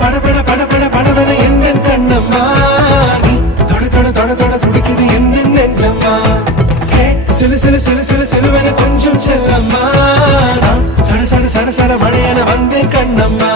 படபட படபட படபட எந்த கண்ணம்மா நீ தொட தொட தொட தொட துடிக்குது எந்த நெஞ்சம்மா சிலு சிலு சிலு சிலு சிலுவென கொஞ்சம் செல்லம்மா சட சட சட சட மழையென வந்தேன் கண்ணம்மா